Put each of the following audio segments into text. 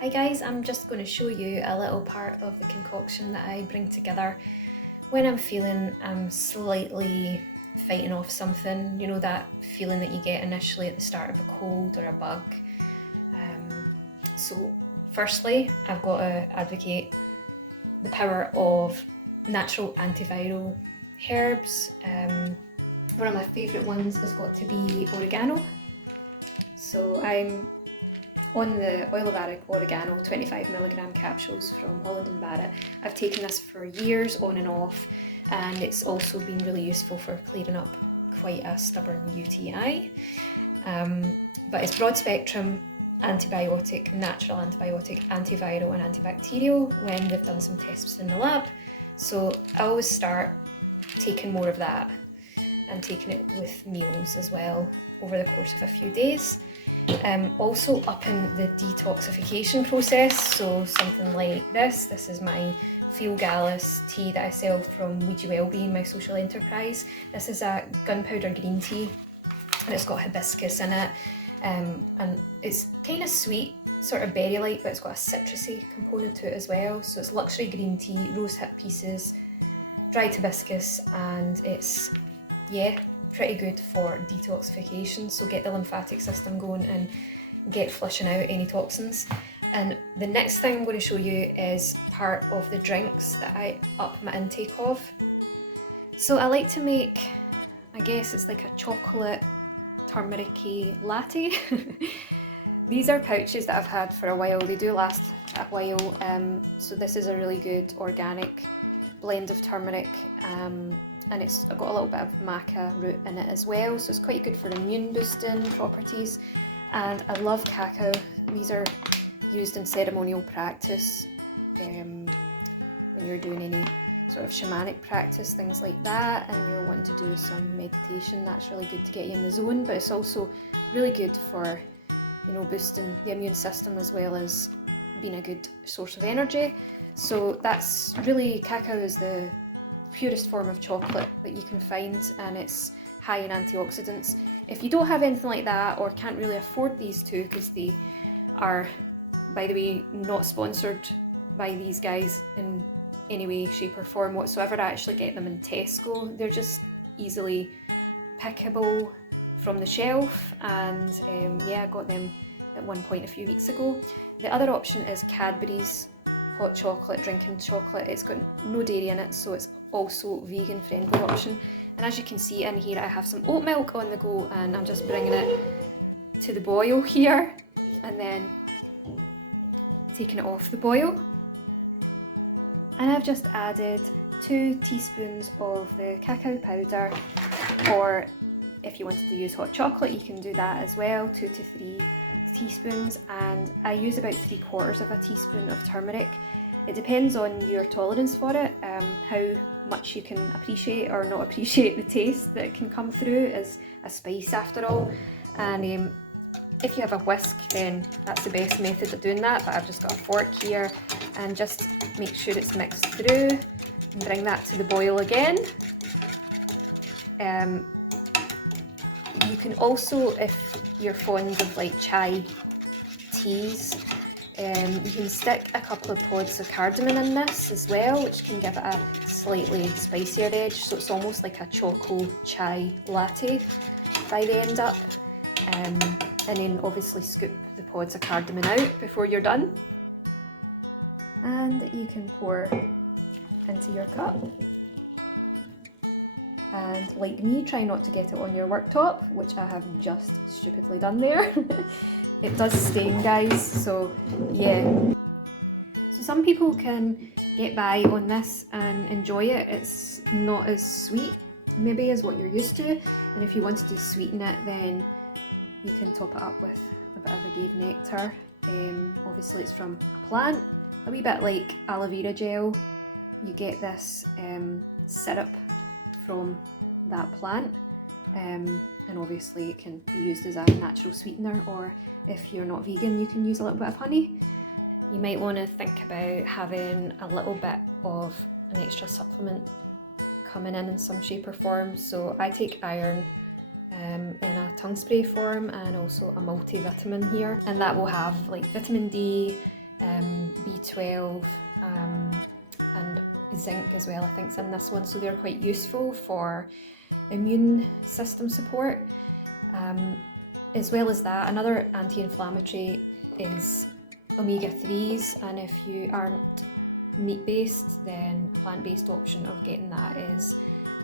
Hi guys, I'm just going to show you a little part of the concoction that I bring together when I'm feeling I'm slightly fighting off something, you know, that feeling that you get initially at the start of a cold or a bug. So firstly, I've got to advocate the power of natural antiviral herbs. One of my favourite ones has got to be oregano. So I'm on the oil of oregano, 25mg capsules from Holland & Barrett. I've taken this for years on and off, and it's also been really useful for clearing up quite a stubborn UTI. But it's broad spectrum antibiotic, natural antibiotic, antiviral and antibacterial when they've done some tests in the lab. So I always start taking more of that and taking it with meals as well over the course of a few days. Also upping the detoxification process, so something like this is my Feel Gallus tea that I sell from Wellbeing, my social enterprise. This is a gunpowder green tea and it's got hibiscus in it, and it's kind of sweet, sort of berry-like, but it's got a citrusy component to it as well. So it's luxury green tea, rose hip pieces, dried hibiscus, and it's, yeah, pretty good for detoxification, so get the lymphatic system going and get flushing out any toxins. And the next thing I'm going to show you is part of the drinks that I up my intake of. So I like to make, I guess it's like a chocolate turmeric-y latte. These are pouches that I've had for a while, they do last a while. So this is a really good organic blend of turmeric, and it's got a little bit of maca root in it as well, so it's quite good for immune boosting properties. And I love cacao. These are used in ceremonial practice, when you're doing any sort of shamanic practice, things like that, and you're wanting to do some meditation. That's really good to get you in the zone, but it's also really good for, you know, boosting the immune system as well as being a good source of energy. So that's really, cacao is the purest form of chocolate that you can find, and it's high in antioxidants. If you don't have anything like that or can't really afford these two, because they are, by the way, not sponsored by these guys in any way, shape or form whatsoever. I actually get them in Tesco. They're just easily pickable from the shelf, and yeah, I got them at one point a few weeks ago. The other option is Cadbury's hot chocolate, drinking chocolate. It's got no dairy in it, so it's also vegan friendly option. And as you can see in here, I have some oat milk on the go, and I'm just bringing it to the boil here and then taking it off the boil. And I've just added 2 teaspoons of the cacao powder, or if you wanted to use hot chocolate you can do that as well, 2 to 3 teaspoons, and I use about 3/4 of a teaspoon of turmeric. It depends on your tolerance for it, how much you can appreciate or not appreciate the taste that can come through as a spice after all. And if you have a whisk, then that's the best method of doing that, but I've just got a fork here, and just make sure it's mixed through and bring that to the boil again. You can also, if you're fond of like chai teas, you can stick a couple of pods of cardamom in this as well, which can give it a slightly spicier edge, so it's almost like a choco chai latte by the end up. And then obviously scoop the pods of cardamom out before you're done. And you can pour into your cup. And like me, try not to get it on your worktop, which I have just stupidly done there. It does stain, guys, so yeah. So some people can get by on this and enjoy it. It's not as sweet maybe as what you're used to, and if you wanted to sweeten it, then you can top it up with a bit of agave nectar. Obviously it's from a plant, a wee bit like aloe vera gel. You get this syrup from that plant, and obviously it can be used as a natural sweetener, or if you're not vegan you can use a little bit of honey. You might want to think about having a little bit of an extra supplement coming in some shape or form. So I take iron in a tongue spray form, and also a multivitamin here, and that will have like vitamin D, B12 and zinc as well, I think is in this one, so they're quite useful for immune system support. As well as that, another anti-inflammatory is omega-3s, and if you aren't meat-based, then a plant-based option of getting that is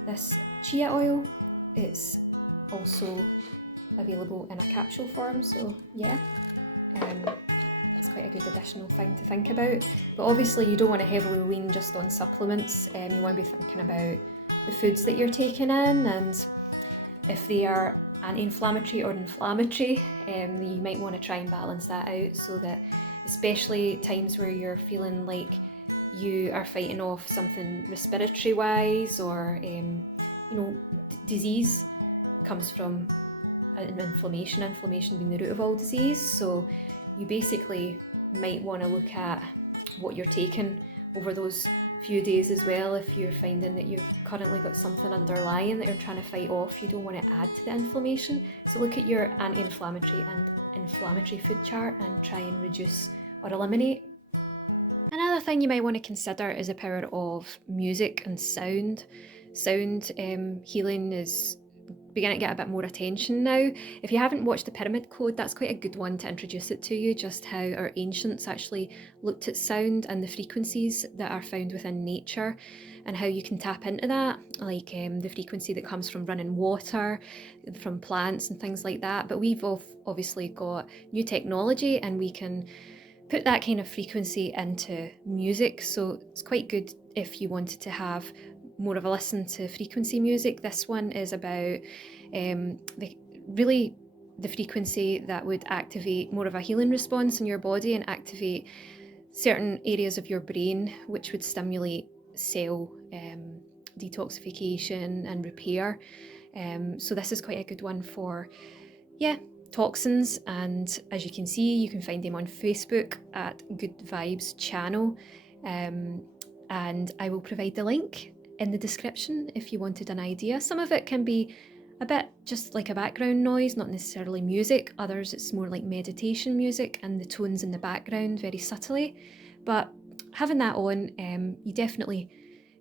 this chia oil. It's also available in a capsule form, so yeah, that's quite a good additional thing to think about. But obviously you don't want to heavily lean just on supplements. You want to be thinking about the foods that you're taking in, and if they are anti-inflammatory or inflammatory, you might want to try and balance that out, so that especially times where you're feeling like you are fighting off something respiratory wise, or disease comes from inflammation being the root of all disease. So you basically might want to look at what you're taking over those few days as well. If you're finding that you've currently got something underlying that you're trying to fight off, you don't want to add to the inflammation. So look at your anti-inflammatory and inflammatory food chart and try and reduce or eliminate. Another thing you might want to consider is the power of music and sound. Sound healing is beginning to get a bit more attention now. If you haven't watched the Pyramid Code, that's quite a good one to introduce it to you, just how our ancients actually looked at sound and the frequencies that are found within nature, and how you can tap into that, like the frequency that comes from running water, from plants and things like that. But we've obviously got new technology and we can put that kind of frequency into music, so it's quite good if you wanted to have more of a listen to frequency music. This one is about the frequency that would activate more of a healing response in your body and activate certain areas of your brain, which would stimulate cell detoxification and repair. So this is quite a good one for toxins, and as you can see, you can find them on Facebook at Good Vibes Channel, and I will provide the link in the description if you wanted an idea. Some of it can be a bit just like a background noise, not necessarily music. Others it's more like meditation music and the tones in the background very subtly. But having that on, you definitely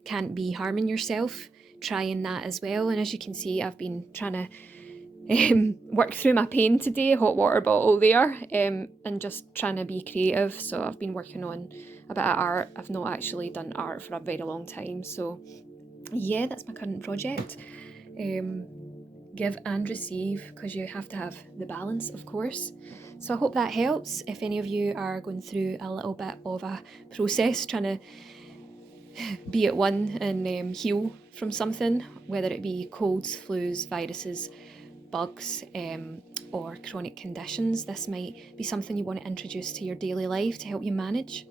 can't be harming yourself trying that as well. And as you can see, I've been trying to work through my pain today, hot water bottle there, and just trying to be creative. So I've been working on a bit of art. I've not actually done art for a very long time, so yeah, that's my current project. Give and receive, because you have to have the balance, of course. So I hope that helps. If any of you are going through a little bit of a process trying to be at one and heal from something, whether it be colds, flus, viruses, bugs, or chronic conditions, this might be something you want to introduce to your daily life to help you manage.